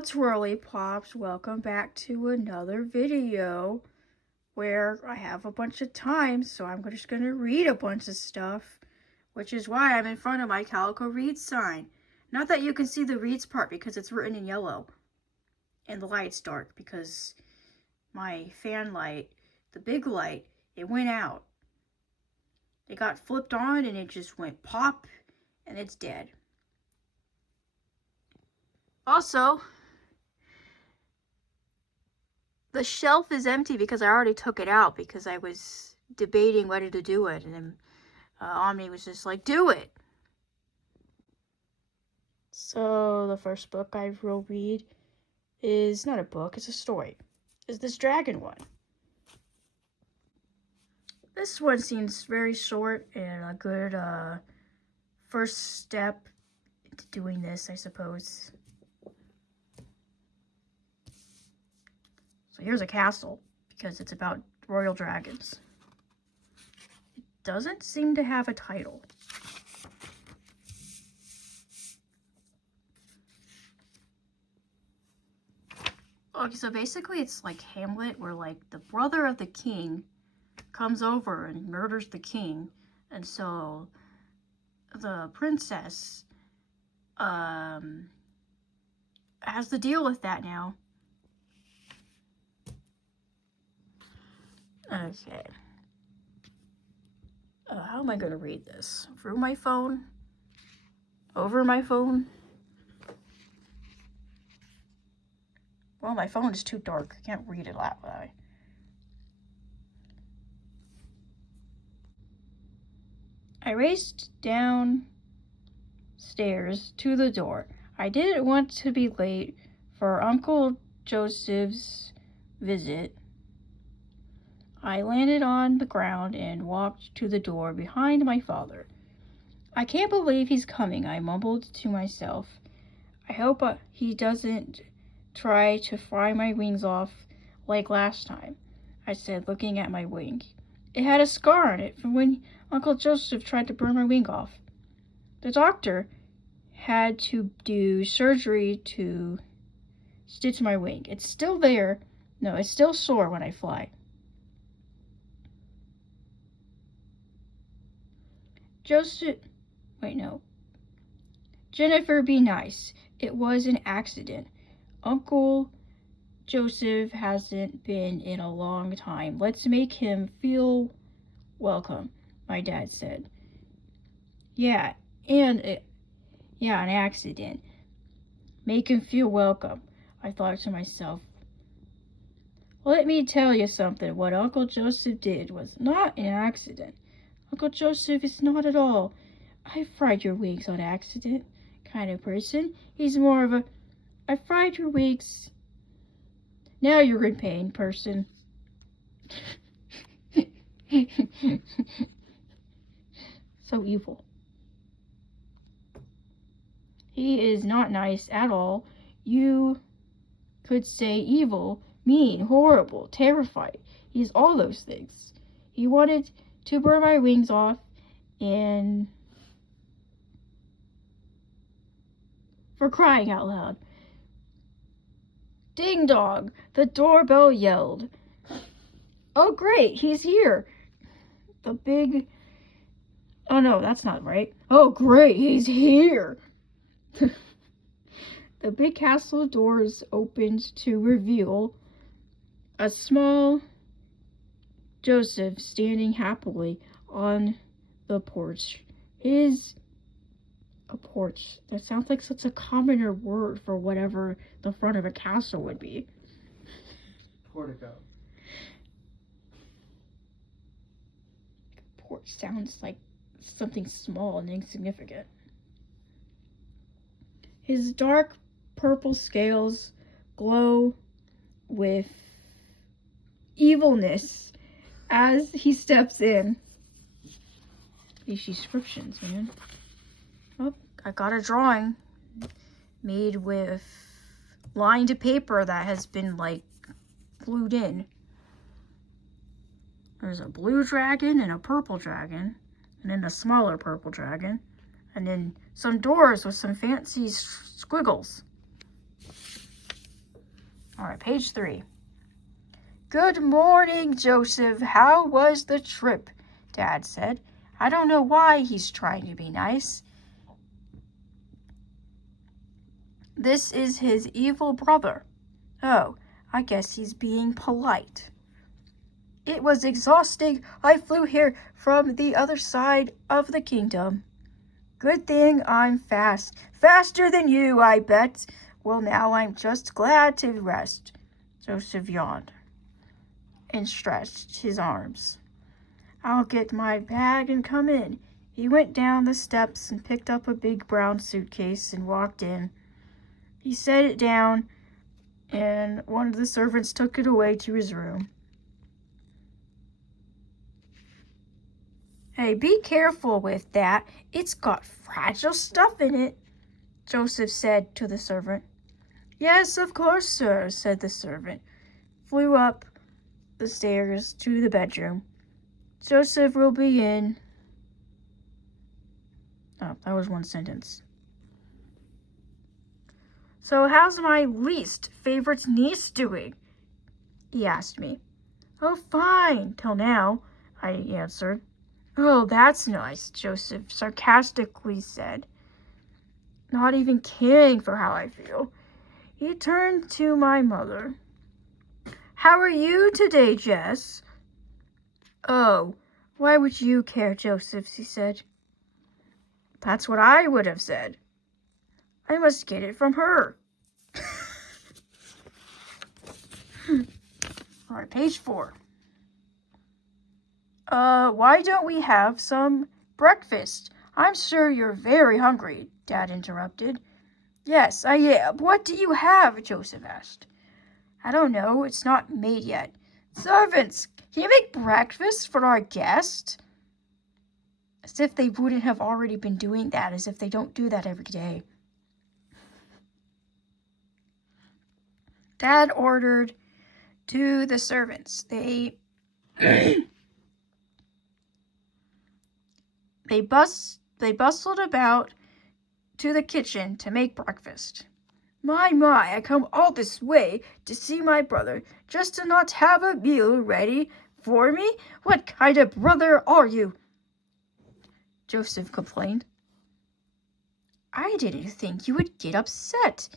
Twirly Pops, welcome back to another video where I have a bunch of time, so I'm just going to read a bunch of stuff, which is why I'm in front of my Calico Reads sign. Not that you can see the Reads part because it's written in yellow and the light's dark because my fan light, the big light, it went out. It got flipped on and it just went pop and it's dead. Also, the shelf is empty because I already took it out because I was debating whether to do it, and then Omni was just like, do it. So the first book I will read is not a book, it's a story. It's this dragon one. This one seems very short and a good first step into doing this, I suppose. So here's a castle, because it's about royal dragons. It doesn't seem to have a title. Okay, so basically it's like Hamlet, where like the brother of the king comes over and murders the king, and so the princess has to deal with that now. Okay. How am I going to read this? Through my phone? Over my phone? Well, my phone is too dark. I can't read it that way. I raced downstairs to the door. I didn't want to be late for Uncle Joseph's visit. I landed on the ground and walked to the door behind my father. I can't believe he's coming, I mumbled to myself. I hope he doesn't try to fry my wings off like last time, I said, looking at my wing. It had a scar on it from when Uncle Joseph tried to burn my wing off. The doctor had to do surgery to stitch my wing. It's still there. No, it's still sore when I fly. Jennifer, be nice. It was an accident. Uncle Joseph hasn't been in a long time. Let's make him feel welcome, my dad said. Yeah, an accident. Make him feel welcome, I thought to myself. Let me tell you something. What Uncle Joseph did was not an accident. Uncle Joseph is not at all I fried your wings on accident kind of person. He's more of a I fried your wings, now you're in pain person. So evil. He is not nice at all. You could say evil, mean, horrible, terrified. He's all those things. He wanted to burn my wings off, and for crying out loud. Ding dong, the doorbell yelled. Oh great, he's here. Oh no, that's not right. Oh great, he's here. The big castle doors opened to reveal a small Joseph standing happily on the porch. A porch. That sounds like such a commoner word for whatever the front of a castle would be. Portico. Porch sounds like something small and insignificant. His dark purple scales glow with evilness as he steps in. These descriptions, man. Oh, I got a drawing made with lined paper that has been like glued in. There's a blue dragon and a purple dragon, and then a smaller purple dragon, and then some doors with some fancy squiggles. All right, page 3. Good morning, Joseph. How was the trip? Dad said. I don't know why he's trying to be nice. This is his evil brother. Oh, I guess he's being polite. It was exhausting. I flew here from the other side of the kingdom. Good thing I'm fast. Faster than you, I bet. Well, now I'm just glad to rest. Joseph yawned and stretched his arms. I'll get my bag and come in. He went down the steps and picked up a big brown suitcase and walked in. He set it down, and one of the servants took it away to his room. Hey, be careful with that. It's got fragile stuff in it, Joseph said to the servant. Yes, of course, sir, said the servant. Flew up the stairs to the bedroom. Joseph will be in. Oh, that was one sentence. So how's my least favorite niece doing? He asked me. Oh, fine, till now, I answered. Oh, that's nice, Joseph sarcastically said, not even caring for how I feel. He turned to my mother. How are you today, Jess? Oh, why would you care, Joseph, she said. That's what I would have said. I must get it from her. All right, page 4. Why don't we have some breakfast? I'm sure you're very hungry, Dad interrupted. Yes, I am. What do you have? Joseph asked. I don't know. It's not made yet. Servants, can you make breakfast for our guest? As if they wouldn't have already been doing that, as if they don't do that every day. Dad ordered to the servants. They bustled about to the kitchen to make breakfast. My, I come all this way to see my brother just to not have a meal ready for me? What kind of brother are you? Joseph complained. I didn't think you would get upset.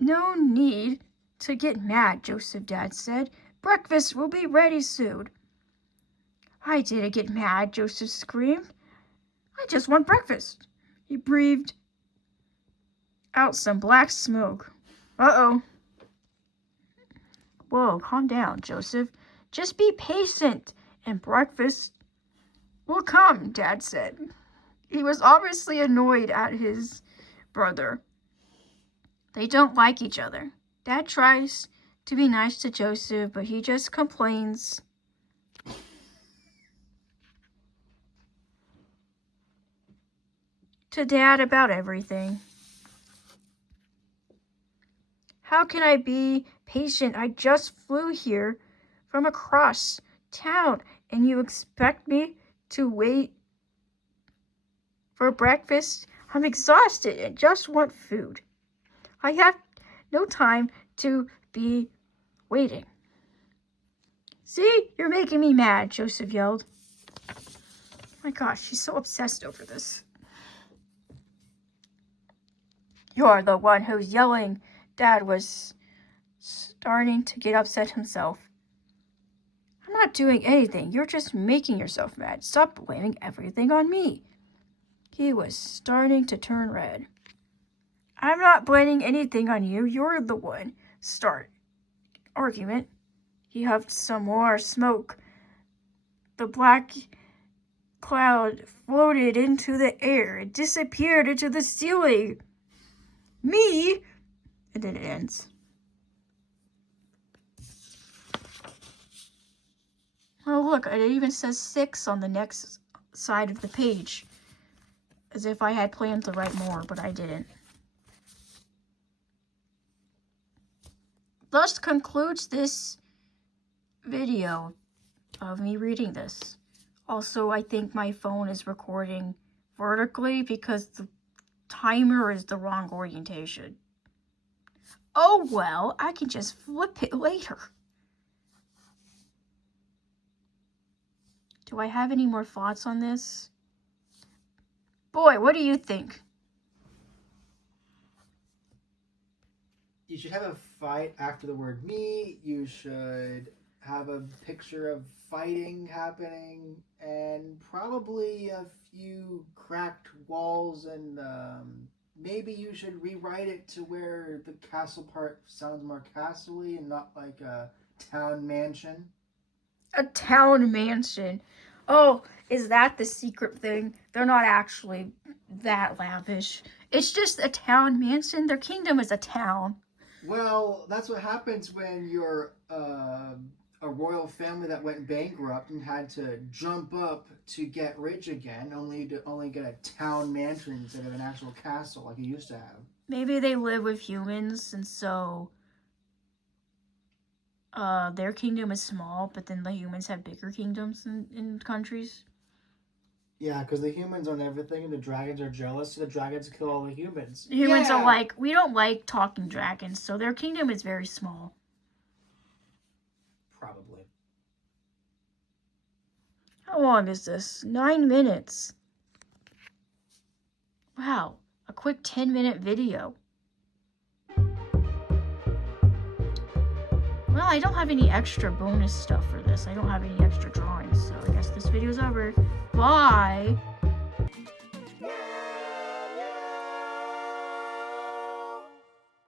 No need to get mad, Joseph, Dad said. Breakfast will be ready soon. I didn't get mad, Joseph screamed. I just want breakfast. He breathed out some black smoke. Uh-oh. Whoa, calm down, Joseph. Just be patient, and breakfast will come, Dad said. He was obviously annoyed at his brother. They don't like each other. Dad tries to be nice to Joseph, but he just complains. To Dad about everything. How can I be patient? I just flew here from across town, and you expect me to wait for breakfast? I'm exhausted and just want food. I have no time to be waiting. See, you're making me mad, Joseph yelled. Oh my gosh, she's so obsessed over this. You're the one who's yelling. Dad was starting to get upset himself. I'm not doing anything. You're just making yourself mad. Stop blaming everything on me. He was starting to turn red. I'm not blaming anything on you. You're the one. Start argument. He huffed some more smoke. The black cloud floated into the air. It disappeared into the ceiling. Me? And then it ends. Oh, look, it even says 6 on the next side of the page. As if I had planned to write more, but I didn't. Thus concludes this video of me reading this. Also, I think my phone is recording vertically because the timer is the wrong orientation. Oh well, I can just flip it later. Do I have any more thoughts on this? Boy, what do you think? You should have a fight after the word me. You should have a picture of fighting happening, and probably a few cracked walls, and maybe you should rewrite it to where the castle part sounds more castle-y and not like a town mansion. A town mansion. Oh, is that the secret thing? They're not actually that lavish. It's just a town mansion. Their kingdom is a town. Well, that's what happens when you're a royal family that went bankrupt and had to jump up to get rich again, only to get a town mansion instead of an actual castle like you used to have. Maybe they live with humans, and so their kingdom is small, but then the humans have bigger kingdoms in countries. Yeah, because the humans own everything, and the dragons are jealous, so the dragons kill all the humans. The humans are like, we don't like talking dragons, so their kingdom is very small. Probably. How long is this? 9 minutes. Wow, a quick 10-minute video. Well, I don't have any extra bonus stuff for this. I don't have any extra drawings, so I guess this video's over. Bye!